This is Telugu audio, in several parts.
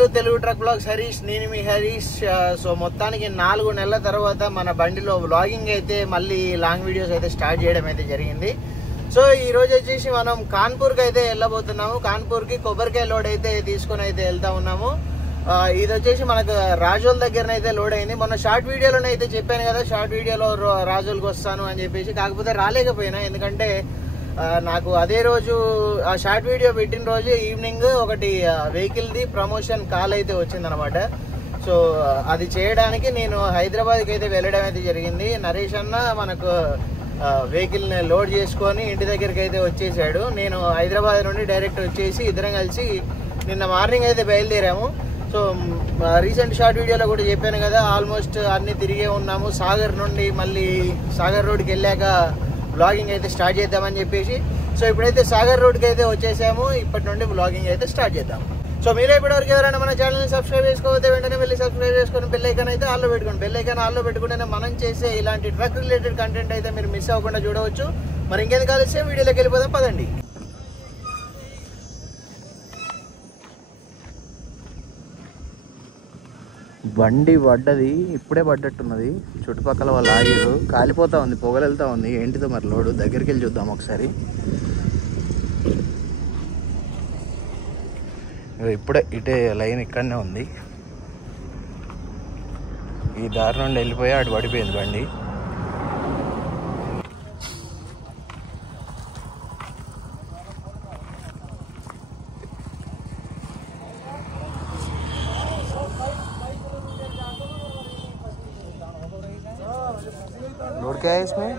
To Telugu truck blogs Harish. నేను మీ హరీష్. సో మొత్తానికి 4 నెలల తర్వాత మన బండిలో వ్లాగింగ్ అయితే మళ్ళీ లాంగ్ వీడియోస్ అయితే స్టార్ట్ చేయడం అయితే జరిగింది. సో ఈ రోజు వచ్చేసి మనం కాన్పూర్కి అయితే వెళ్ళబోతున్నాము. కాన్పూర్కి కొబ్బరికాయ లోడ్ అయితే తీసుకొని అయితే వెళ్తా ఉన్నాము. ఇది వచ్చేసి మనకు రాజోల్ దగ్గరనైతే లోడ్ అయింది. మొన్న షార్ట్ వీడియోలోనే అయితే చెప్పాను కదా, షార్ట్ వీడియోలో రాజోల్కి వస్తాను అని చెప్పేసి. కాకపోతే రాలేకపోయినా, ఎందుకంటే నాకు అదే రోజు ఆ షార్ట్ వీడియో పెట్టిన రోజు ఈవినింగ్ ఒకటి వెహికల్ది ప్రమోషన్ కాల్ అయితే వచ్చిందనమాట. సో అది చేయడానికి నేను హైదరాబాద్కి అయితే వెళ్ళడం అయితే జరిగింది. నరేష్ అన్న మనకు వెహికల్ని లోడ్ చేసుకొని ఇంటి దగ్గరికి అయితే వచ్చేసాడు. నేను హైదరాబాద్ నుండి డైరెక్ట్ వచ్చేసి ఇద్దరం కలిసి నిన్న మార్నింగ్ అయితే బయలుదేరాము. సో రీసెంట్ షార్ట్ వీడియోలో కూడా చెప్పాను కదా, ఆల్మోస్ట్ అన్ని తిరిగే ఉన్నాము. సాగర్ నుండి మళ్ళీ సాగర్ రోడ్కి వెళ్ళాక వ్లాగింగ్ అయితే స్టార్ట్ చేద్దామని చెప్పేసి. సో ఇప్పుడైతే సాగర్ రోడ్కి అయితే వచ్చేసాము. ఇప్పటి నుండి వ్లాగింగ్ అయితే స్టార్ట్ చేద్దాం. సో మీరే ఇప్పటివరకు ఎవరైనా మన ఛానల్ని సబ్స్క్రైబ్ చేసుకోకపోతే వెంటనే వెళ్ళి సబ్స్క్రైబ్ చేసుకొని బెల్ ఐకాన్ అయితే ఆల్లో పెట్టుకోండి. బెల్ ఐకాన్ ఆల్లో పెట్టుకుంటేనే మనం చేసే ఇలాంటి ట్రక్ రిలేటెడ్ కంటెంట్ అయితే మీరు మిస్ అవ్వకుండా చూడవచ్చు. మరి ఇంకెందుకు కలిస్తే వీడియోలోకి వెళ్ళిపోదాం, పదండి. బండి పడ్డది, ఇప్పుడే పడ్డట్టున్నది. చుట్టుపక్కల వాళ్ళు ఆగిరు, కాలిపోతా ఉంది, పొగలు వెళ్తా ఉంది. ఏంటిదో మరి లోడు, దగ్గరికి వెళ్ళి చూద్దాం ఒకసారి. ఇప్పుడే ఇటే లైన్ ఇక్కడనే ఉంది. ఈ దారి నుండి వెళ్ళిపోయి అటు పడిపోయింది బండి. लोड क्या है इसमें?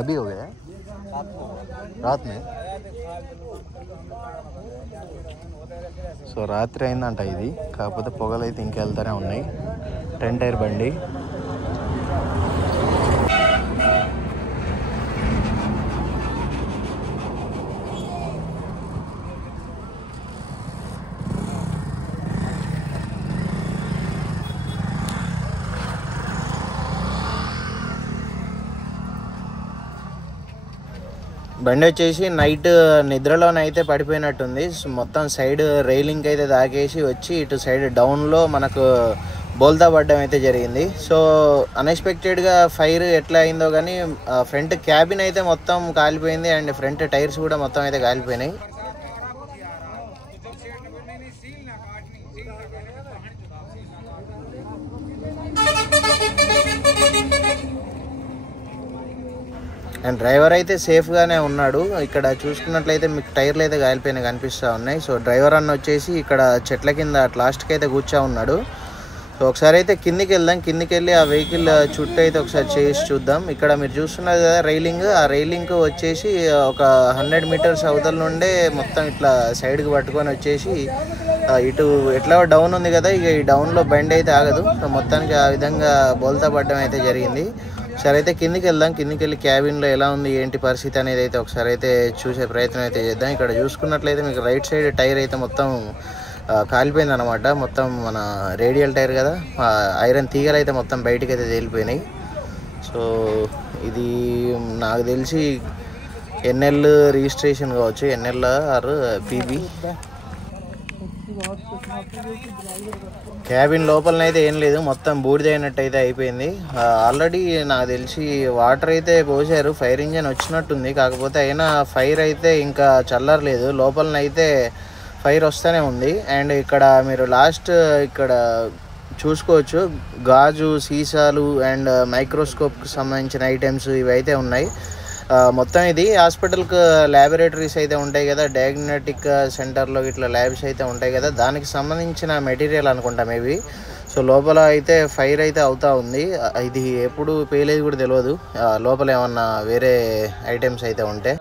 अभी हो गया है रात में. సో రాత్రి అయిందంట ఇది. కాకపోతే పొగలు అయితే ఇంకా వెళ్తూనే ఉన్నాయి. 10 టైర్ బండి. బండి వచ్చేసి నైట్ నిద్రలోనైతే పడిపోయినట్టుంది. మొత్తం సైడ్ రైలింగ్ అయితే తాకేసి వచ్చి ఇటు సైడ్ డౌన్లో మనకు బోల్తా పడడం అయితే జరిగింది. సో అన్ఎక్స్పెక్టెడ్గా ఫైర్ ఎట్లా అయిందో కానీ ఫ్రంట్ క్యాబిన్ అయితే మొత్తం కాలిపోయింది. అండ్ ఫ్రంట్ టైర్స్ కూడా మొత్తం అయితే కాలిపోయినాయి. అండ్ డ్రైవర్ అయితే సేఫ్గానే ఉన్నాడు. ఇక్కడ చూసుకున్నట్లయితే మీకు టైర్లు అయితే కాలిపోయినా కనిపిస్తూ ఉన్నాయి. సో డ్రైవర్ అన్న వచ్చేసి ఇక్కడ చెట్ల కింద లాస్ట్కి అయితే కూర్చో ఉన్నాడు. సో ఒకసారి అయితే కిందికి వెళ్దాం. కిందికి వెళ్ళి ఆ వెహికల్ చుట్టూ అయితే ఒకసారి చేసి చూద్దాం. ఇక్కడ మీరు చూస్తున్నారు కదా రైలింగ్, ఆ రైలింగ్ వచ్చేసి ఒక 100 మీటర్స్ అవతల నుండే మొత్తం ఇట్లా సైడ్కి పట్టుకొని వచ్చేసి ఇటు ఎట్లా డౌన్ ఉంది కదా, ఇక ఈ డౌన్లో బండి అయితే ఆగదు. సో మొత్తానికి ఆ విధంగా బోల్తా పడడం అయితే జరిగింది. సరే అయితే కిందికి వెళ్దాం. కిందికి వెళ్ళి క్యాబిన్లో ఎలా ఉంది ఏంటి పరిస్థితి అనేది అయితే ఒకసారి అయితే చూసే ప్రయత్నం అయితే చేద్దాం. ఇక్కడ చూసుకున్నట్లయితే మీకు రైట్ సైడ్ టైర్ అయితే మొత్తం కాలిపోయింది అనమాట. మొత్తం మన రేడియల్ టైర్ కదా, ఐరన్ తీగలు అయితే మొత్తం బయటికి అయితే తేలిపోయినాయి. సో ఇది నాకు తెలిసి NL రిజిస్ట్రేషన్ కావచ్చు, NL ఆర్ PB. క్యాబిన్ లోపలనైతే ఏం లేదు, మొత్తం బూడిదైనట్టు అయితే అయిపోయింది. ఆల్రెడీ నాకు తెలిసి వాటర్ అయితే పోసారు, ఫైర్ ఇంజన్ వచ్చినట్టుంది. కాకపోతే అయినా ఫైర్ అయితే ఇంకా చల్లర్లేదు, లోపలనైతే ఫైర్ వస్తూనే ఉంది. అండ్ ఇక్కడ మీరు లాస్ట్ ఇక్కడ చూసుకోవచ్చు, గాజు సీసాలు అండ్ మైక్రోస్కోప్కి సంబంధించిన ఐటమ్స్ ఇవి అయితే ఉన్నాయి. మొత్తం ఇది హాస్పిటల్కి ల్యాబొరేటరీస్ అయితే ఉంటాయి కదా, డయాగ్నోస్టిక్ సెంటర్లో ఇట్లా ల్యాబ్స్ అయితే ఉంటాయి కదా, దానికి సంబంధించిన మెటీరియల్ అనుకుంటా మేబీ. సో లోపల అయితే ఫైర్ అయితే అవుతూ ఉంది. ఇది ఎప్పుడు పేలేదు కూడా తెలియదు, లోపల ఏమన్నా వేరే ఐటమ్స్ అయితే ఉంటే.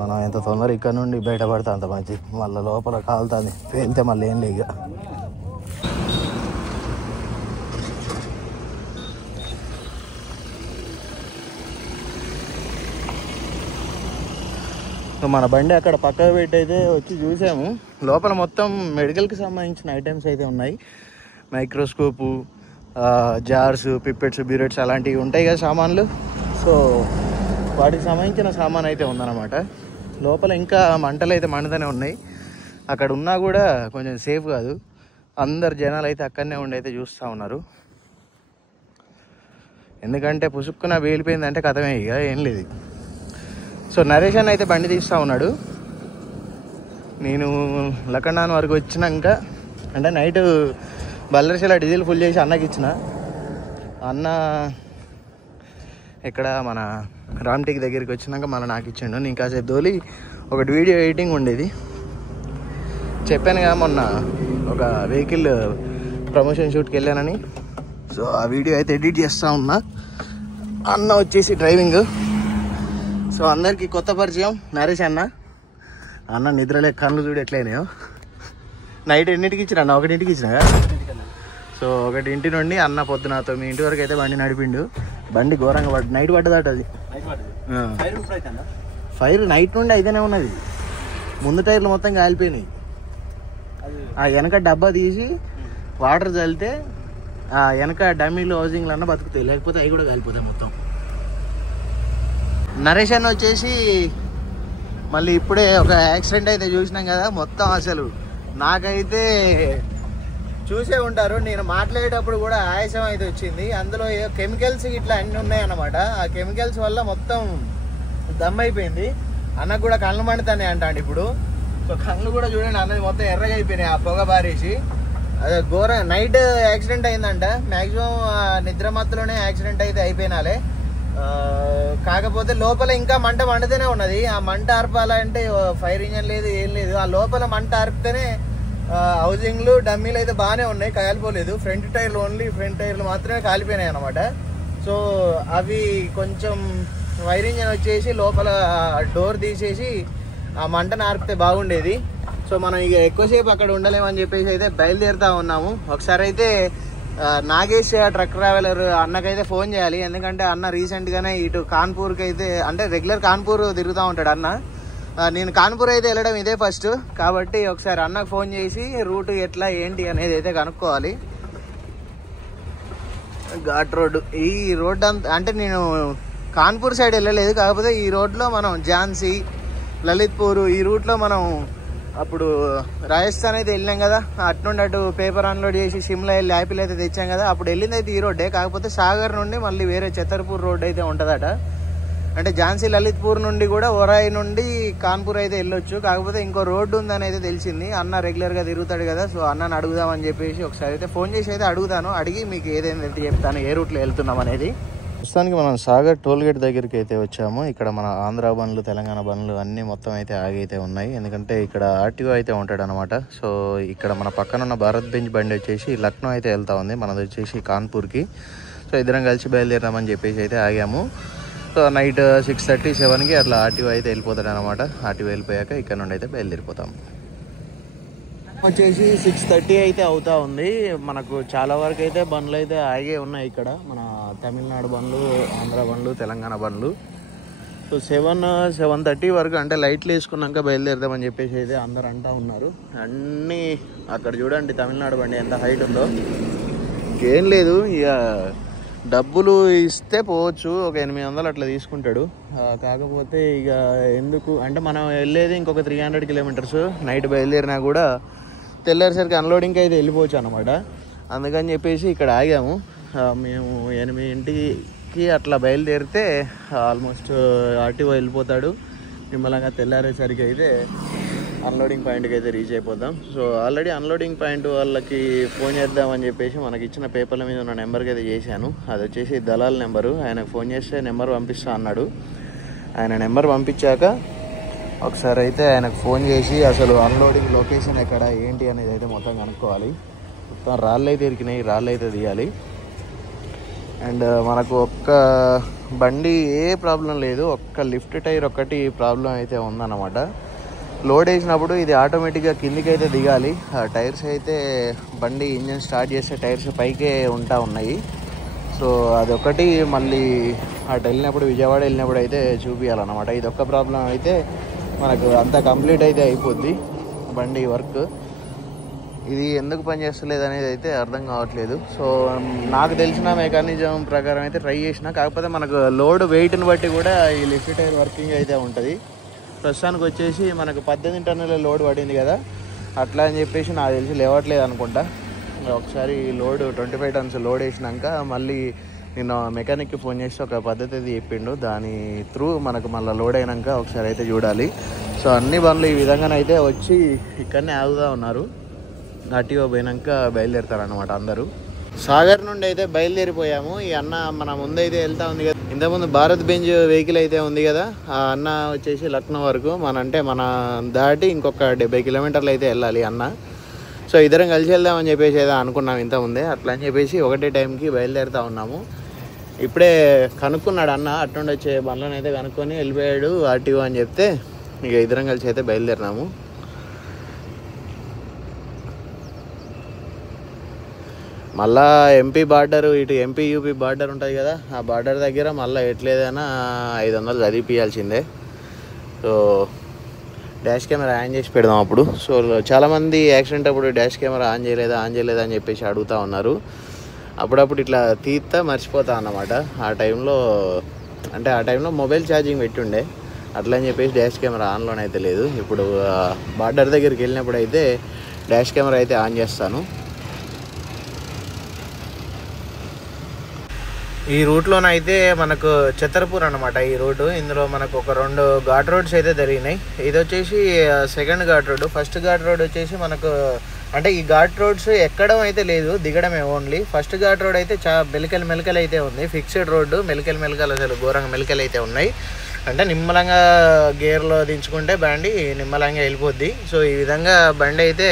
మనం ఎంత తొందర ఇక్కడ నుండి బయటపడతా అంత మంచి. మళ్ళీ లోపల కాలుతుంది, పేలితే మళ్ళీ ఏం లేక. సో మన బండి అక్కడ పక్కకు పెట్టి అయితే వచ్చి చూసాము. లోపల మొత్తం మెడికల్కి సంబంధించిన ఐటమ్స్ అయితే ఉన్నాయి. జార్స్, పిప్పెట్స్, బ్యూరెట్స్ అలాంటివి ఉంటాయి కదా సామాన్లు. సో వాటికి సంబంధించిన సామాన్ అయితే ఉందన్నమాట. లోపల ఇంకా మంటలు అయితే మండుతూనే ఉన్నాయి. అక్కడ ఉన్నా కూడా కొంచెం సేఫ్ కాదు. అందరు జనాలు అయితే అక్కడనే ఉండి అయితే చూస్తూ ఉన్నారు. ఎందుకంటే పుసుక్కున వేలిపోయిందంటే కథమే, ఇక ఏం లేదు. సో నరేష్ అన్న అయితే బండి తీస్తూ ఉన్నాడు. నేను లకండాన్ వరకు వచ్చినాక అంటే నైట్ బల్లర్షిలో డీజిల్ ఫుల్ చేసి అన్నకి ఇచ్చిన. అన్న ఇక్కడ మన రామ్టీకి దగ్గరికి వచ్చినాక మళ్ళీ నాకు ఇచ్చిండు. నేను కాసేపు తోలి ఒకటి వీడియో ఎడిటింగ్ ఉండేది, చెప్పాను కదా మొన్న ఒక వెహికల్ ప్రమోషన్ షూట్కి వెళ్ళానని. సో ఆ వీడియో అయితే ఎడిట్ చేస్తూ ఉన్నా. అన్న వచ్చేసి డ్రైవింగ్. సో అందరికీ కొత్త పరిచయం నరేష్ అన్న. అన్న నిద్రలే కళ్ళు చూడు ఎట్లయినాయో. నైట్ ఎన్నింటికి ఇచ్చిన అన్న? 1ంటికి ఇచ్చిన. సో 1 నుండి అన్న పొద్దున 9 వరకు అయితే బండి నడిపిండు. బండి ఘోరంగా నైట్ పడ్డదట. అది ఫైర్ నైట్ నుండి అయితేనే ఉన్నది. ముందు టైర్లు మొత్తం కాలిపోయినాయి. ఆ వెనక డబ్బా తీసి వాటర్ చల్లితే ఆ వెనక డమ్మీలు హౌసింగ్లు అన్న బతుకుతాయి, లేకపోతే అవి కూడా కాలిపోతాయి మొత్తం. నరేష్ అన్న వచ్చేసి మళ్ళీ ఇప్పుడే ఒక యాక్సిడెంట్ అయితే చూసినాం కదా. మొత్తం అసలు నాకైతే చూసే ఉంటారు, నేను మాట్లాడేటప్పుడు కూడా ఆయాసం అయితే వచ్చింది. అందులో కెమికల్స్ ఇట్లా అన్నీ ఉన్నాయన్నమాట. ఆ కెమికల్స్ వల్ల మొత్తం దమ్ అయిపోయింది. అన్నకు కూడా కళ్ళు మండుతానే అంటాడు ఇప్పుడు. సో కళ్ళు కూడా చూడండి అన్నది మొత్తం ఎర్రగా అయిపోయినాయి ఆ పొగ బారేసి. అదే ఘోరం నైట్ యాక్సిడెంట్ అయిందంట. మ్యాక్సిమం నిద్ర మత్తులోనే యాక్సిడెంట్ అయితే అయిపోయినాలే. కాకపోతే లోపల ఇంకా మంట మండుతూనే ఉన్నది. ఆ మంట ఆర్పాలంటే ఫైర్ ఇంజన్ లేదు, ఏం లేదు. ఆ లోపల మంట ఆర్పితేనే హౌసింగ్లు డమ్మీలు అయితే బాగానే ఉన్నాయి, కాలిపోలేదు. ఫ్రంట్ టైర్లు ఓన్లీ ఫ్రంట్ టైర్లు మాత్రమే కాలిపోయినాయి అనమాట. సో అవి కొంచెం వైర్ ఇంజన్ వచ్చేసి లోపల డోర్ తీసేసి ఆ మంటను ఆర్పితే బాగుండేది. సో మనం ఇక ఎక్కువసేపు అక్కడ ఉండలేమని చెప్పేసి అయితే బయలుదేరుతా ఉన్నాము. ఒకసారి అయితే నాగేష్ ట్రక్ ట్రావెలర్ అన్నకైతే ఫోన్ చేయాలి. ఎందుకంటే అన్న రీసెంట్గానే ఇటు కాన్పూర్కి అయితే అంటే రెగ్యులర్ కాన్పూర్ తిరుగుతూ ఉంటాడు అన్న. నేను కాన్పూర్ అయితే వెళ్ళడం ఇదే ఫస్ట్ కాబట్టి ఒకసారి అన్నకు ఫోన్ చేసి రూట్ ఎట్లా ఏంటి అనేది అయితే కనుక్కోవాలి. ఘాట్ రోడ్డు, ఈ రోడ్ అంతా అంటే నేను కాన్పూర్ సైడ్ వెళ్ళలేదు. కాకపోతే ఈ రోడ్లో మనం ఝాన్సీ, లలిత్పూర్ ఈ రూట్లో మనం అప్పుడు రాజస్థాన్ అయితే వెళ్ళినాం కదా. అటు అటు పేపర్ అన్లోడ్ చేసి సిమ్లా వెళ్ళి యాపిల్ అయితే తెచ్చాం కదా. అప్పుడు వెళ్ళింది అయితే ఈ రోడ్డే. కాకపోతే సాగర్ నుండి మళ్ళీ వేరే ఛతర్పూర్ రోడ్ అయితే ఉంటుందట. అంటే ఝాన్సీ లలిత్పూర్ నుండి కూడా ఒరాయి నుండి కాన్పూర్ అయితే వెళ్ళొచ్చు. కాకపోతే ఇంకో రోడ్డు ఉందని అయితే తెలిసింది. అన్న రెగ్యులర్గా తిరుగుతాడు కదా. సో అన్నని అడుగుదామని చెప్పేసి ఒకసారి అయితే ఫోన్ చేసి అయితే అడుగుతాను. అడిగి మీకు ఏదైనా చెప్తాను ఏ రూట్లో వెళ్తున్నాం అనేది. ప్రస్తుతానికి మనం సాగర్ టోల్గేట్ దగ్గరికి అయితే వచ్చాము. ఇక్కడ మన ఆంధ్ర బండ్లు, తెలంగాణ బండ్లు అన్నీ మొత్తం అయితే ఆగి అయితే ఉన్నాయి. ఎందుకంటే ఇక్కడ ఆర్టీఓ అయితే ఉంటాడు అనమాట. సో ఇక్కడ మన పక్కన ఉన్న భారత్ బెంచ్ బండి వచ్చేసి లక్నో అయితే వెళ్తా ఉంది, మనది వచ్చేసి కాన్పూర్కి. సో ఇద్దరం కలిసి బయలుదేరామని చెప్పేసి అయితే ఆగాము. సో నైట్ 6:30, 7కి అట్లా ఆర్టీఓ అయితే వెళ్ళిపోతాడు అనమాట. ఆర్టీఓ వెళ్ళిపోయాక ఇక్కడ నుండి అయితే బయలుదేరిపోతాము. వచ్చేసి 6:30 అయితే అవుతా ఉంది. మనకు చాలా వరకు అయితే బండ్లు అయితే ఆగే ఉన్నాయి ఇక్కడ. మన తమిళనాడు బండ్లు, ఆంధ్ర బండ్లు, తెలంగాణ బండ్లు. సో 7-7:30 వరకు అంటే లైట్లు వేసుకున్నాక బయలుదేరదామని చెప్పేసి అయితే అందరు అంటూ ఉన్నారు. అన్నీ అక్కడ చూడండి తమిళనాడు బండి ఎంత హైట్ ఉందో. ఇంకేం లేదు, ఇక డబ్బులు ఇస్తే పోవచ్చు. ఒక 800 అట్లా తీసుకుంటాడు. కాకపోతే ఇక ఎందుకు అంటే మనం వెళ్ళేది ఇంకొక 300 కిలోమీటర్స్. నైట్ బయలుదేరినా కూడా తెల్లారిసరికి అన్లోడింగ్కి అయితే వెళ్ళిపోవచ్చు అనమాట. అందుకని చెప్పేసి ఇక్కడ ఆగాము. మేము 8ంటికి అట్లా బయలుదేరితే ఆల్మోస్ట్ ఆర్టీఓ వెళ్ళిపోతాడు. మిమ్మల్ని తెల్లారేసరికి అయితే అన్లోడింగ్ పాయింట్కి అయితే రీచ్ అయిపోతాం. సో ఆల్రెడీ అన్లోడింగ్ పాయింట్ వాళ్ళకి ఫోన్ చేద్దామని చెప్పేసి మనకి ఇచ్చిన పేపర్ల మీద ఉన్న నెంబర్కి అయితే చేశాను. అది వచ్చేసి దళాల్ నెంబరు. ఆయనకు ఫోన్ చేస్తే నెంబర్ పంపిస్తా అన్నాడు. ఆయన నెంబర్ పంపించాక ఒకసారి అయితే ఆయనకు ఫోన్ చేసి అసలు అన్లోడింగ్ లొకేషన్ ఎక్కడ ఏంటి అనేది అయితే మొత్తం కనుక్కోవాలి. మొత్తం రాళ్ళు అయితే ఇరికినాయి, రాళ్ళు అయితే తీయాలి. అండ్ మనకు ఒక్క బండి ఏ ప్రాబ్లం లేదు, ఒక్క లిఫ్ట్ టైర్ ఒక్కటి ప్రాబ్లం అయితే ఉందన్నమాట. లోడ్ వేసినప్పుడు ఇది ఆటోమేటిక్గా కిందికి అయితే దిగాలి. ఆ టైర్స్ అయితే బండి ఇంజన్ స్టార్ట్ చేసే టైర్స్ పైకే ఉంటా ఉన్నాయి. సో అదొకటి మళ్ళీ అటు వెళ్ళినప్పుడు విజయవాడ వెళ్ళినప్పుడు అయితే చూపించాలన్నమాట. ఇది ఒక్క ప్రాబ్లం అయితే మనకు అంతా కంప్లీట్ అయితే అయిపోద్ది బండి వర్క్. ఇది ఎందుకు పనిచేస్తలేదు అనేది అయితే అర్థం కావట్లేదు. సో నాకు తెలిసిన మెకానిజం ప్రకారం అయితే ట్రై చేసిన, కాకపోతే మనకు లోడ్ వెయిట్ని బట్టి కూడా ఈ లిఫ్ట్ టైర్ వర్కింగ్ అయితే ఉంటుంది. ప్రస్తుతానికి వచ్చేసి మనకు 18 టన్నుల లోడ్ పడింది కదా, అట్లా అని చెప్పేసి నాకు తెలిసి లేవట్లేదు అనుకుంటా. ఒకసారి లోడ్ 25 టన్స్ లోడ్ వేసినాక మళ్ళీ నేను మెకానిక్కి ఫోన్ చేసి ఒక పద్ధతి అయితే చెప్పిండు, దాని త్రూ మనకు మళ్ళీ లోడ్ అయినాక ఒకసారి అయితే చూడాలి. సో అన్ని బండ్లు ఈ విధంగానైతే వచ్చి ఇక్కడనే ఆగుతూ ఉన్నారు. ఆర్టీఓ పోయినాక బయలుదేరుతారనమాట అందరూ. సాగర్ నుండి అయితే బయలుదేరిపోయాము. ఈ అన్న మన ముందైతే వెళ్తా ఉంది కదా, ఇంతకుముందు భారత్ బెంజ్ వెహికల్ అయితే ఉంది కదా, ఆ అన్న వచ్చేసి లక్నో వరకు మన దాటి ఇంకొక 70 కిలోమీటర్లు అయితే వెళ్ళాలి అన్న. సో ఇద్దరం కలిసి వెళ్దామని చెప్పేసి ఏదో అనుకున్నాం ఇంతకుముందే, అట్లా అని చెప్పేసి ఒకటే టైంకి బయలుదేరుతూ ఉన్నాము. ఇప్పుడే కనుక్కున్నాడు అన్న, అట్నుండి వచ్చే బండ్లను అయితే కనుక్కొని వెళ్ళిపోయాడు ఆర్టీఓ అని చెప్తే ఇక ఇద్దరం కలిసి అయితే బయలుదేరినాము. మళ్ళా ఎంపీ బార్డర్, ఇటు ఎంపీ యూపీ బార్డర్ ఉంటుంది కదా, ఆ బార్డర్ దగ్గర మళ్ళీ ఎట్లేదైనా 500 చదివిపించాల్సిందే. సో డాష్ కెమెరా ఆన్ చేసి పెడదాం అప్పుడు. సో చాలామంది యాక్సిడెంట్ అప్పుడు డాష్ కెమెరా ఆన్ చేయలేదా అని చెప్పేసి అడుగుతూ ఉన్నారు. అప్పుడప్పుడు ఇట్లా తీస్తా మర్చిపోతా అన్నమాట. ఆ టైంలో మొబైల్ ఛార్జింగ్ పెట్టి ఉండే, అట్లా అని చెప్పేసి డాష్ కెమెరా ఆన్లోనైతే లేదు. ఇప్పుడు బార్డర్ దగ్గరికి వెళ్ళినప్పుడు అయితే డాష్ కెమెరా అయితే ఆన్ చేస్తాను. ఈ రూట్లోనైతే మనకు ఛతర్పూర్ అనమాట ఈ రోడ్డు. ఇందులో మనకు ఒక 2 ఘాట్ రోడ్స్ అయితే జరిగినాయి. ఇది వచ్చేసి second ghat road. First ghat road వచ్చేసి మనకు అంటే ఈ ఘాట్ రోడ్స్ ఎక్కడం అయితే లేదు, దిగడమే ఓన్లీ. ఫస్ట్ ఘాట్ రోడ్ అయితే మెలికలు అయితే ఉంది, ఫిక్స్డ్ రోడ్డు. మెలికలు అసలు ఘోరంగా మెలికలు అయితే ఉన్నాయి. అంటే నిమ్మలంగా గేర్లో దించుకుంటే బండి నిమ్మలంగా వెళ్ళిపోద్ది. సో ఈ విధంగా బండి అయితే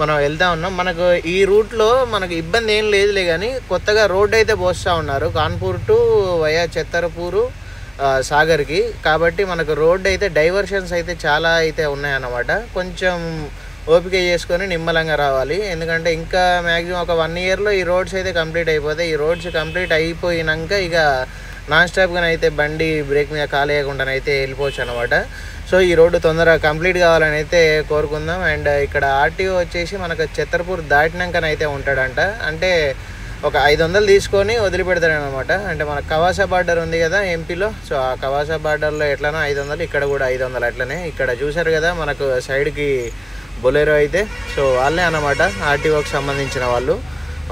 మనం వెళ్తా ఉన్నాం. మనకు ఈ రూట్లో మనకు ఇబ్బంది ఏం లేదులే, కానీ కొత్తగా రోడ్డు అయితే పోస్తూ ఉన్నారు కాన్పూర్ టు వయా ఛతర్పూరు సాగర్కి. కాబట్టి మనకు రోడ్డు అయితే డైవర్షన్స్ అయితే చాలా అయితే ఉన్నాయన్నమాట. కొంచెం ఓపిక చేసుకొని నిమ్మలంగా రావాలి, ఎందుకంటే ఇంకా మ్యాక్సిమం ఒక 1 ఇయర్లో ఈ రోడ్స్ అయితే కంప్లీట్ అయిపోతాయి. ఈ రోడ్స్ కంప్లీట్ అయిపోయినాక ఇక నాన్ స్టాప్గా అయితే బండి బ్రేక్ మీద కాలేయకుండానైతే వెళ్ళిపోవచ్చు అనమాట. సో ఈ రోడ్డు తొందరగా కంప్లీట్ కావాలని అయితే కోరుకుందాం. అండ్ ఇక్కడ ఆర్టీఓ వచ్చేసి మనకు ఛతర్పూర్ దాటినాకనైతే ఉంటాడంట. అంటే ఒక 500 తీసుకొని వదిలిపెడతాడనమాట. అంటే మన కవాసా బార్డర్ ఉంది కదా ఎంపీలో, సో ఆ కవాసా బార్డర్లో ఎట్లనో 500, ఇక్కడ కూడా 500 అట్లనే. ఇక్కడ చూసారు కదా మనకు సైడ్కి బొలెరో అయితే, సో వాళ్ళే అన్నమాట ఆర్టీఓకి సంబంధించిన వాళ్ళు.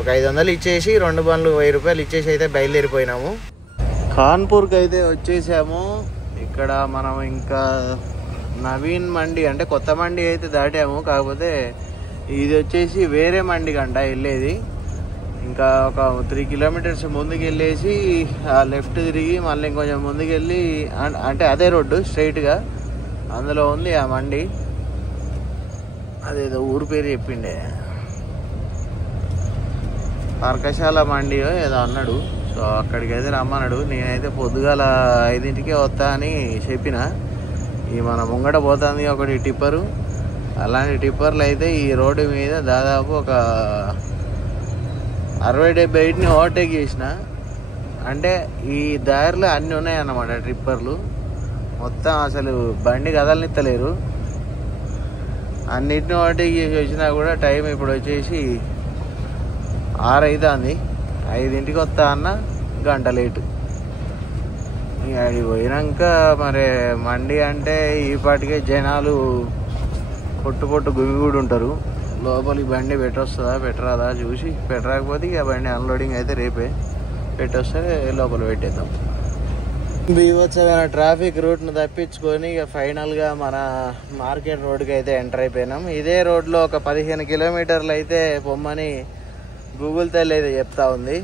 ఒక 500 ఇచ్చేసి 2 బండ్లు 1000 రూపాయలు ఇచ్చేసి అయితే బయలుదేరిపోయినాము. కాన్పూర్కి అయితే వచ్చేసాము. ఇక్కడ మనం ఇంకా నవీన్ మండి అంటే కొత్త మండి అయితే దాటాము, కాకపోతే ఇది వచ్చేసి వేరే మండి కంట వెళ్ళేది. ఇంకా ఒక 3 కిలోమీటర్స్ ముందుకు వెళ్ళేసి లెఫ్ట్ తిరిగి మళ్ళీ ఇంకొంచెం ముందుకు వెళ్ళి అంటే అదే రోడ్డు స్ట్రైట్గా అందులో ఉంది ఆ మండి. అదేదో ఊరు పేరు చెప్పిండే, పార్కశాల మండి ఏదో అన్నాడు. సో అక్కడికి అయితే రమ్మన్నాడు. నేనైతే పొద్దుగాల 5ంటికే వస్తా అని చెప్పిన. ఈ మన ముంగట పోతుంది ఒకటి టిప్పరు. అలాంటి టిప్పర్లు అయితే ఈ రోడ్డు మీద దాదాపు ఒక 60-70 ఓవర్టేక్ చేసిన. అంటే ఈ దారిలో అన్నీ ఉన్నాయన్నమాట ట్రిప్పర్లు. మొత్తం అసలు బండి కదలనిత్తలేరు. అన్నిటిని ఓవర్టేక్ చేసి వచ్చినా కూడా టైం ఇప్పుడు వచ్చేసి 6 అవుతుంది. 5ంటికి వస్తా అన్న, గంట లేటు. అది పోయినాక మరి మండి అంటే ఈ పాటికే జనాలు పొట్టు గువి కూడా ఉంటారు. లోపలికి బండి పెట్టొస్తుందా పెట్టరాదా చూసి, పెట్టరాకపోతే ఇక బండి అన్లోడింగ్ అయితే రేపే, పెట్టొస్తే లోపల పెట్టేద్దాం. బీభత్సమైన ట్రాఫిక్ రూట్ను తప్పించుకొని ఇక ఫైనల్గా మన మార్కెట్ రోడ్కి అయితే ఎంటర్ అయిపోయినాం. ఇదే రోడ్లో ఒక 15 కిలోమీటర్లు అయితే పొమ్మని గూగుల్ తల్లి అయితే చెప్తా ఉంది.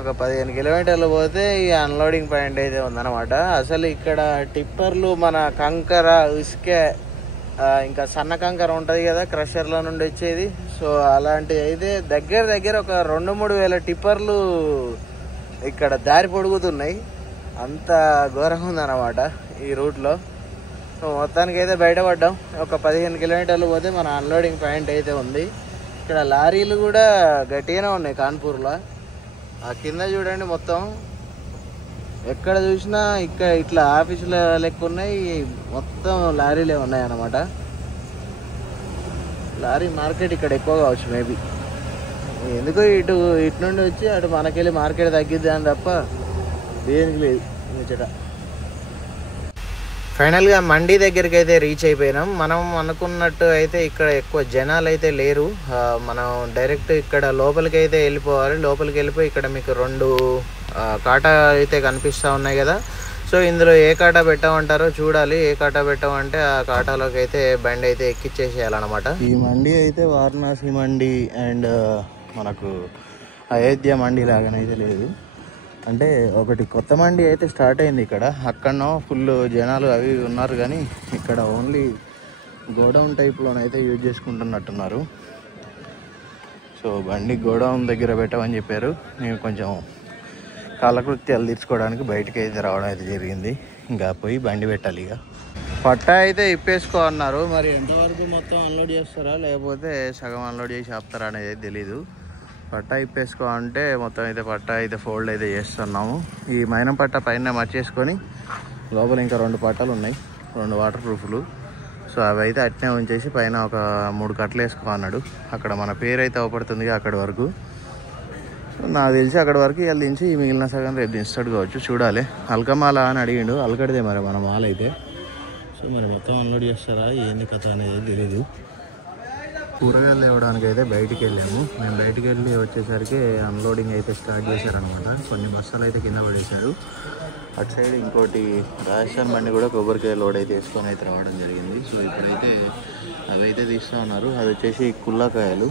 ఒక 15 కిలోమీటర్లు పోతే ఈ అన్లోడింగ్ పాయింట్ అయితే ఉందన్నమాట. అసలు ఇక్కడ టిప్పర్లు మన కంకర, ఇసుక, ఇంకా సన్న కంకర ఉంటుంది కదా క్రషర్లో నుండి వచ్చేది, సో అలాంటివి అయితే దగ్గర ఒక 2-3 వేల టిప్పర్లు ఇక్కడ దారి పొడుగుతున్నాయి. అంత ఘోరంగా ఉందన్నమాట ఈ రూట్లో. సో మొత్తానికి అయితే బయటపడ్డాం. ఒక 15 కిలోమీటర్లు పోతే మన అన్లోడింగ్ పాయింట్ అయితే ఉంది. ఇక్కడ లారీలు కూడా గట్టిగానే ఉన్నాయి కాన్పూర్లో. ఆ కింద చూడండి మొత్తం ఎక్కడ చూసినా ఇక్కడ ఇట్లా ఆఫీసుల లెక్క ఉన్నాయి, మొత్తం లారీలే ఉన్నాయి అన్నమాట. లారీ మార్కెట్ ఇక్కడ ఎక్కువ కావచ్చు మేబీ. ఎందుకో ఇటు నుండి వచ్చి అటు మనకెళ్ళి మార్కెట్ తగ్గిద్ది అని తప్ప దేనికి లేదు ముచ్చట. ఫైనల్గా మండీ దగ్గరికి అయితే రీచ్ అయిపోయినాం. మనం అనుకున్నట్టు అయితే ఇక్కడ ఎక్కువ జనాలు అయితే లేరు. మనం డైరెక్ట్ ఇక్కడ లోపలికి అయితే వెళ్ళిపోవాలి. లోపలికి వెళ్ళిపోయి ఇక్కడ మీకు 2 కాటా అయితే కనిపిస్తూ ఉన్నాయి కదా. సో ఇందులో ఏ కాటా పెట్టామంటారో చూడాలి. ఏ కాటా పెట్టామంటే ఆ కాటాలోకి అయితే బండి అయితే ఎక్కిచ్చేసేయాలన్నమాట. ఈ మండీ అయితే వారణాసి మండీ అండ్ మనకు అయోధ్య మండీ లాగానైతే లేదు. అంటే ఒకటి కొత్త మండీ అయితే స్టార్ట్ అయింది ఇక్కడ. అక్కడనో ఫుల్ జనాలు అవి ఉన్నారు, కానీ ఇక్కడ ఓన్లీ గోడౌన్ టైప్లోనైతే యూజ్ చేసుకుంటున్నట్టున్నారు. సో బండి గోడౌన్ దగ్గర పెట్టమని చెప్పారు. నేను కొంచెం కాలకృత్యాలు తీర్చుకోవడానికి బయటకి అయితే రావడం అయితే జరిగింది. ఇంకా పోయి బండి పెట్టాలి. ఇక పట్టా అయితే ఇప్పేసుకో అన్నారు. మరి ఎంతవరకు మొత్తం అన్లోడ్ చేస్తారా లేకపోతే సగం అన్లోడ్ చేసి ఆపుతారా అనేది తెలీదు. పట్టా ఇప్పేసుకో అంటే మొత్తం అయితే పట్టా అయితే ఫోల్డ్ అయితే చేస్తున్నాము. ఈ మైనం పట్టా పైన మర్చేసుకొని లోపల ఇంకా 2 పట్టాలు ఉన్నాయి, 2 వాటర్ ప్రూఫ్లు. సో అవి అయితే అట్నే ఉంచేసి పైన ఒక 3 కట్టలు వేసుకో అన్నాడు. అక్కడ మన పేరు అయితే అవపడుతుంది అక్కడి వరకు. నాకు తెలిసి అక్కడి వరకు ఇవాళ దించి మిగిలిన సగం రేపు దించుతాడు కావచ్చు, చూడాలి. అల్కమాల అని అడిగిండు, అల్కడిదే మరి మన మాల అయితే. సో మరి మొత్తం అన్లోడ్ చేస్తారా ఏంది కథ అనేది తెలీదు. కూరగాయలు తేవడానికి అయితే బయటికి వెళ్ళాము. మేము బయటికి వెళ్ళి వచ్చేసరికి అన్లోడింగ్ అయితే స్టార్ట్ చేశారనమాట. కొన్ని బస్తాలు అయితే కింద పడేశారు. అటు సైడ్ ఇంకోటి రాజస్థాన్ బండి కూడా కొబ్బరికాయ లోడ్ అయితే వేసుకొని అయితే రావడం జరిగింది. సో ఇప్పుడైతే అవి అయితే తీస్తూ ఉన్నారు. అది వచ్చేసి కుల్లకాయలు.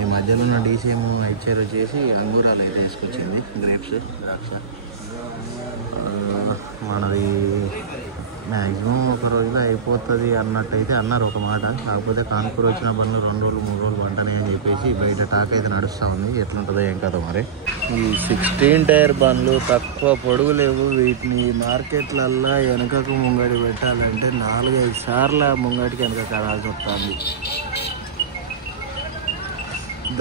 ఈ మధ్యలో ఉన్న డీసీఎం హెచ్ఆర్ వచ్చేసి అంగూరాలు అయితే వేసుకొచ్చింది, గ్రేప్స్, ద్రాక్ష. మనది మ్యాక్సిమం ఒక రోజులో అయిపోతుంది అన్నట్టయితే అన్నారు ఒక మాట. కాకపోతే కాన్పూర్ వచ్చిన బండ్లు 2 రోజులు 3 రోజులు వంటనే అని చెప్పేసి బయట టాక్ అయితే నడుస్తూ ఉంది. ఎట్లుంటుందో ఏం కదా మరి. ఈ 16 టైర్ బండ్లు తక్కువ పొడుగు లేవు. వీటిని మార్కెట్లల్లో వెనకకు ముంగడి పెట్టాలంటే 4-5 సార్లు ముంగడికి వెనక కడాల్సి వస్తుంది.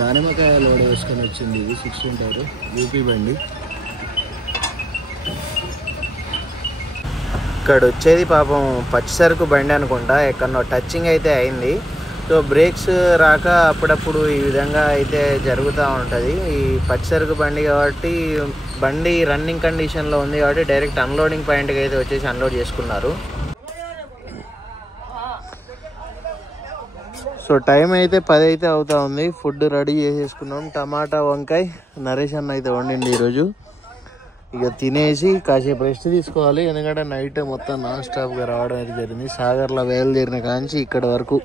దానిమ్మకాయ లోడ్ వేసుకొని వచ్చింది. ఇది 16 టైర్ యూపీ బండి. ఇక్కడ వచ్చేది పాపం పచ్చిసరుకు బండి అనుకుంటా, ఎక్కడో టచింగ్ అయితే అయింది. సో బ్రేక్స్ రాక అప్పుడప్పుడు ఈ విధంగా అయితే జరుగుతూ ఉంటుంది. ఈ పచ్చిసరుకు బండి కాబట్టి బండి రన్నింగ్ కండిషన్లో ఉంది కాబట్టి డైరెక్ట్ అన్లోడింగ్ పాయింట్కి అయితే వచ్చేసి అన్లోడ్ చేసుకున్నారు. సో టైం అయితే 10 అయితే అవుతా ఉంది. ఫుడ్ రెడీ చేసేసుకున్నాం. టమాటా వంకాయ నరేష్ అన్న అయితే వండింది ఈరోజు. ఇక తినేసి కాసేపు రెస్ట్ తీసుకోవాలి. ఎందుకంటే నైట్ మొత్తం నాన్ స్టాప్గా రావడం అయితే జరిగింది. సాగర్లో బయలుదేరిన కాంచి ఇక్కడ వరకు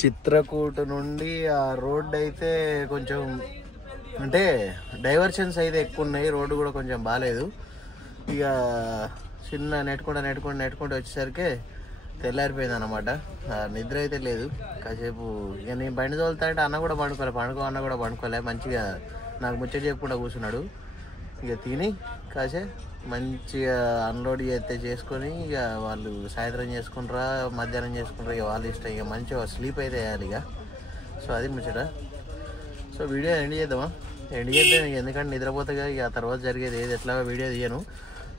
చిత్రకూట నుండి ఆ రోడ్డు అయితే కొంచెం అంటే డైవర్షన్స్ అయితే ఎక్కువ ఉన్నాయి. రోడ్డు కూడా కొంచెం బాగాలేదు. ఇక చిన్న నెట్టుకుంటూ వచ్చేసరికి తెల్లారిపోయింది అనమాట. నిద్ర అయితే లేదు. కాసేపు ఇక నేను బండి తోలుతా అంటే అన్న కూడా అన్న కూడా పండుకోలే. మంచిగా నాకు ముచ్చట చెప్పుకుంటూ కూర్చున్నాడు. ఇక తిని కాసే మంచిగా అన్లోడ్ అయితే చేసుకొని ఇక వాళ్ళు సాయంత్రం చేసుకుంటారా మధ్యాహ్నం చేసుకుంటారా ఇక వాళ్ళ ఇష్టం. ఇక మంచిగా స్లీప్ అయితే వేయాలి ఇక. సో అది ముచ్చట. సో వీడియో ఎండ్ చేద్దామా? ఎండ్ చేద్దాం ఎందుకంటే నిద్రపోతాగా. ఇక ఆ తర్వాత జరిగేది ఏది ఎట్లా వీడియో తీయను.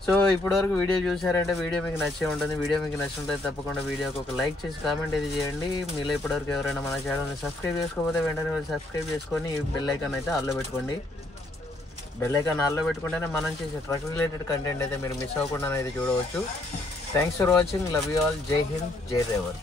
సో ఇప్పటివరకు వీడియో చూసారంటే వీడియో మీకు నచ్చే ఉంటుంది. వీడియో మీకు నచ్చుంటే తప్పకుండా వీడియోకి ఒక లైక్ చేసి కామెంట్ అయితే చేయండి. మీలో ఇప్పటివరకు ఎవరైనా మన ఛానల్ని సబ్స్క్రైబ్ చేసుకోకపోతే వెంటనే సబ్స్క్రైబ్ చేసుకొని బెల్ ఐకాన్ అయితే ఆల్లో పెట్టుకోండి. బెల్ ఐకాన్ ఆల్లో పెట్టుకుంటేనే మనం చేసే ట్రక్ రిలేటెడ్ కంటెంట్ అయితే మీరు మిస్ అవ్వకుండా అయితే చూడవచ్చు. Thanks for watching. Love you all. జై హింద్, జై రేవర్.